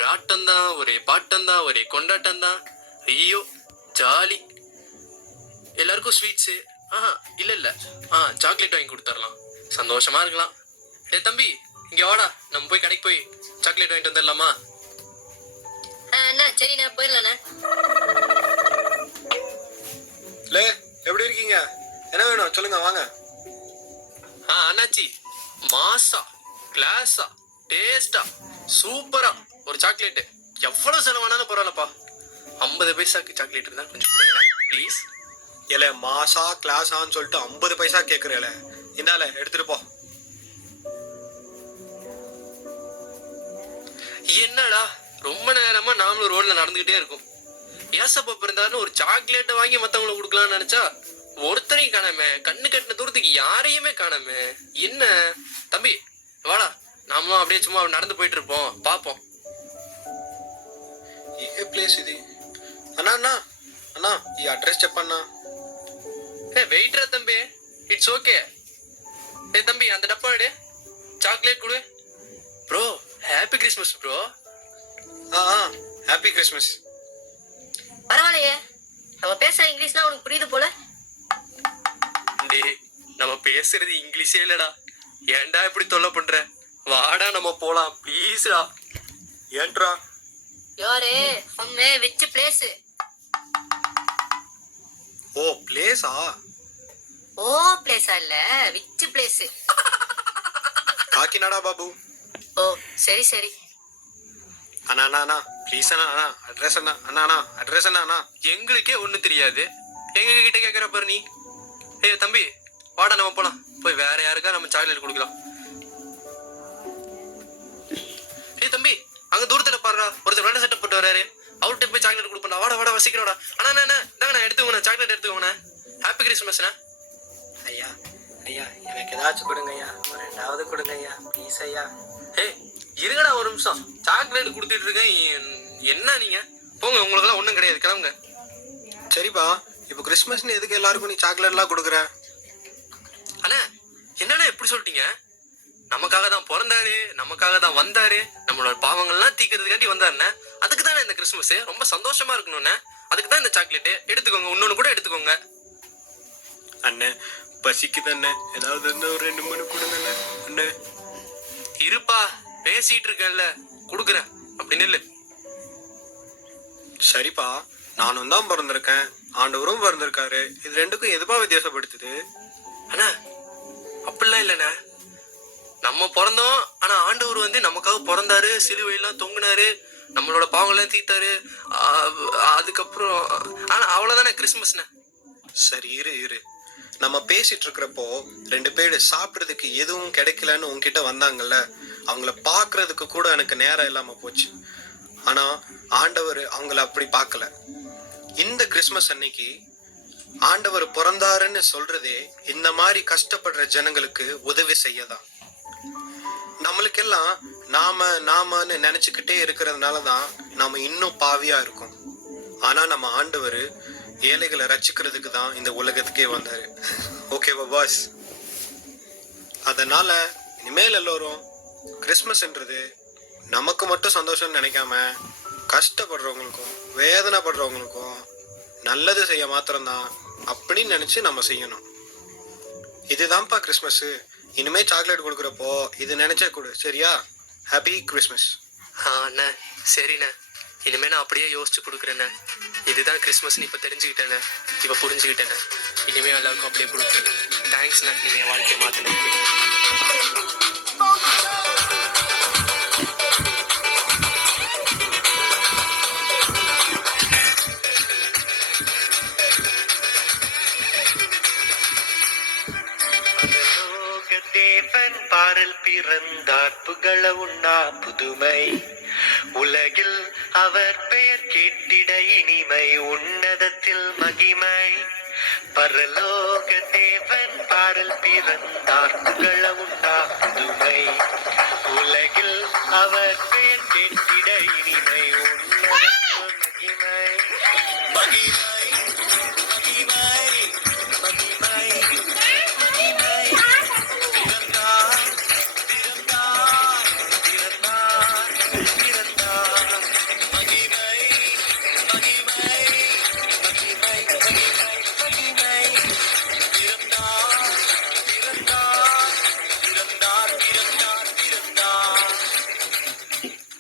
ஒரு ஆட்டம் தான், ஒரே பாட்டம் தான், ஒரே கொண்டாட்டம் தான். ஐயோ ஜாலி. எல்லாருக்கும் ஸ்வீட்ஸு. இல்ல இல்ல, சாக்லேட் வாங்கி கொடுத்துடலாம், சந்தோஷமா இருக்கலாம். தம்பி இங்க வாடா, நம்ம போய் கடைக்கு போய் சாக்லேட் வாங்கிட்டு வந்துடலாமா? அண்ணா சரிண்ணா, போயிடலாண்ணா. எப்படி இருக்கீங்க? என்ன வேணும் சொல்லுங்க, வாங்க. அண்ணாச்சி, மாசா கிளாஸா டேஸ்டா சூப்பரா ஒரு சாக்லேட். எவ்வளவு செலவானாலும் பரவாயில்லப்பா, 50 பைசாக்கு சாக்லேட் இருந்தா கொஞ்சம் கொடுங்க ப்ளீஸ். இல்ல மாசா கிளாஸான்னு சொல்லிட்டு 50 பைசா கேக்குறேல, இந்தால எடுத்துட்டு போ. என்னடா ரொம்ப நேரமா நாமளும் ரோட்ல நடந்துகிட்டே இருக்கும். ஏசப்ப இருந்தாருன்னு ஒரு சாக்லேட்டை வாங்கி மத்தவங்களை கொடுக்கலாம்னு நினைச்சா ஒருத்தரையும் காணாம, கண்ணு கட்டின தூரத்துக்கு யாரையுமே காணாம. என்ன தம்பி வாடா, நாமளும் அப்படியே சும்மா நடந்து போயிட்டு இருப்போம், பாப்போம். ఏ ప్లేస్ ఇది? అన్నా అన్నా అన్నా ఈ అడ్రస్ చెప్పన్నా. வெயிட்ரா தம்பி, இட்ஸ் ஓகே. தம்பி அந்த டப்பா எடு, சாக்லேட் கொடு. Bro happy Christmas bro. Happy Christmas. பரவாயில்லையே, நம்ம பேசுற இங்கிலீஷ்னா உனக்கு புரியுது போல. டேய் நம்ம பேசுறது இங்கிலீஷே இல்லடா, ஏன்டா இப்படி தொல்லை பண்ற? வாடா நம்ம போலாம் ப்ளீஸ்டா. ஏன்ட்ரா? யாரு அம்மே விச் பிளேஸ்? ஓ பிளேஸா? ஓ பிளேஸா இல்ல, விச் பிளேஸ். காக்கிநாடா பாபு. ஓ சரி சரி. அண்ணா அண்ணா அண்ணா ப்ளீஸ் அண்ணா அண்ணா அட்ரஸ் அண்ணா அண்ணா அண்ணா அட்ரஸ் அண்ணா அண்ணா. எங்களுக்கே ஒண்ணும் தெரியாது, எங்க கிட்ட கேக்குற பாரு நீ. தம்பி வாடா நம்ம போலாம், போய் வேற யாருக்கா நம்ம சாக்லேட் கொடுக்கலாம். தம்பி அங்க தூரத்துல பாருடா, ஒருத்தர் வெள்ள செட்டப் போட்டு வராரு, அவர்கிட்ட போய் சாக்லேட் கொடுப்பா. வாடா வாடா வசிக்கிறோடா. அண்ணா இந்தாங்கண்ணா எடுத்துக்கோண்ணா, சாக்லேட் எடுத்துக்கோண்ணா. ஹாப்பி கிறிஸ்மஸ்ண்ணா. ஐயா ஐயா எனக்கு ஏதாச்சும் கொடுங்க ஐயா, ஒரு 2வது கொடுங்க ஐயா ப்ளீஸ் ஐயா. இருங்கடா ஒரு நிமிஷம், சாக்லேட் கொடுத்துட்டு இருக்கேன். என்ன நீங்க போங்க, உங்களுக்கெல்லாம் ஒண்ணும் கிடையாது, கிளம்புங்க. சரிப்பா, இப்போ கிறிஸ்மஸ்னு எதுக்கு எல்லாருக்கும் நீ சாக்லேட்லாம் கொடுக்குற? அண்ணா என்னண்ணா எப்படி சொல்லிட்டீங்க? நமக்காக தான் பிறந்தாரு, நமக்காக தான் வந்தாரு, நம்மளோட பாவங்கள்லாம் தீக்கிறதுக்காண்டி வந்தாருண்ணே. அதுக்கு தானே இந்த கிறிஸ்மஸ், ரொம்ப சந்தோஷமா இருக்கணும்ண்ணே. அதுக்கு தான் இந்த சாக்லேட்டு எடுத்துக்கோங்க, இன்னொன்னு கூட எடுத்துக்கோங்க. அண்ணே பசிக்குது அண்ணே, ஏதாவது ஒரு 2 மணி கொடுங்க அண்ணே. இருப்பா, பேசிட்டு இருக்கேன்ல, கொடுக்குறேன், அப்படின்னு இல்ல. சரிப்பா, நானும் தான் பிறந்திருக்கேன், ஆண்டவரும் பிறந்திருக்காரு, இது ரெண்டுக்கும் எதுப்பா வித்தியாசப்படுத்துது? அண்ணா அப்படிலாம் இல்லைண்ணே, நம்ம பிறந்தோம், ஆனா ஆண்டவர் வந்து நமக்காக பிறந்தாரு, சிலுவையெல்லாம் தொங்குனாரு, நம்மளோட பாவங்கள்லாம் தீத்தாரு. அதுக்கப்புறம் ஆனா அவ்வளவுதானே கிறிஸ்மஸ்ண்ணே. சரி இரு இரு, நம்ம பேசிட்டு இருக்கிறப்போ 2 பேர் சாப்பிட்றதுக்கு எதுவும் கிடைக்கலன்னு உங்ககிட்ட வந்தாங்கல்ல, அவங்கள பாக்குறதுக்கு கூட எனக்கு நேரம் இல்லாம போச்சு. ஆனா ஆண்டவர் அவங்கள அப்படி பார்க்கல. இந்த கிறிஸ்மஸ் அன்னைக்கு ஆண்டவர் பிறந்தாருன்னு சொல்றதே இந்த மாதிரி கஷ்டப்படுற ஜனங்களுக்கு உதவி செய்யதான். நம்மளுக்கெல்லாம் நாமன்னு நினைச்சுக்கிட்டே இருக்கிறதுனாலதான் நாம இன்னும் பாவியா இருக்கோம். ஆனா நம்ம ஆண்டவர் ஏழைகளை ரட்சிக்கிறதுக்கு தான் இந்த உலகத்துக்கே வந்தாரு. ஓகேவா பாஸ்? அதனால இனிமேல் எல்லோரும் கிறிஸ்மஸ்ன்றது நமக்கு மட்டும் சந்தோஷம்னு நினைக்காம கஷ்டப்படுறவங்களுக்கும் வேதனைப்படுறவங்களுக்கும் நல்லது செய்ய மாத்திரம்தான் அப்படின்னு நினைச்சு நம்ம செய்யணும். இதுதான்ப்பா கிறிஸ்மஸ். இனிமே சாக்லேட் கொடுக்குறப்போ இது நினைச்சே கொடு, சரியா? Happy Christmas. அண்ணா சரிண்ணே, இனிமே நான் அப்படியே யோசிச்சு கொடுக்குறேண்ணே. இதுதான் கிறிஸ்மஸ்ன்னு இப்போ தெரிஞ்சுக்கிட்டேண்ணே, இப்போ புரிஞ்சுக்கிட்டேண்ணே. இனிமே எல்லாருக்கும் அப்படியே கொடுக்குறேன். தேங்க்ஸ்ண்ணே, நீங்கள் என் வாழ்க்கையை மாற்றினேன். தேவன் பாரல் பிறந்தார், புகழ உண்ணா புதுமை, உலகில் அவர் பெயர் கேட்டிட இனிமை, உன்னதத்தில் மகிமை. பரலோக தேவன் பாரல் பிறந்தார், புகழ உண்ணா புதுமை, உலகில் அவர் பெயர் கேட்டிட இனிமை, உன்னதத்தில் மகிமை.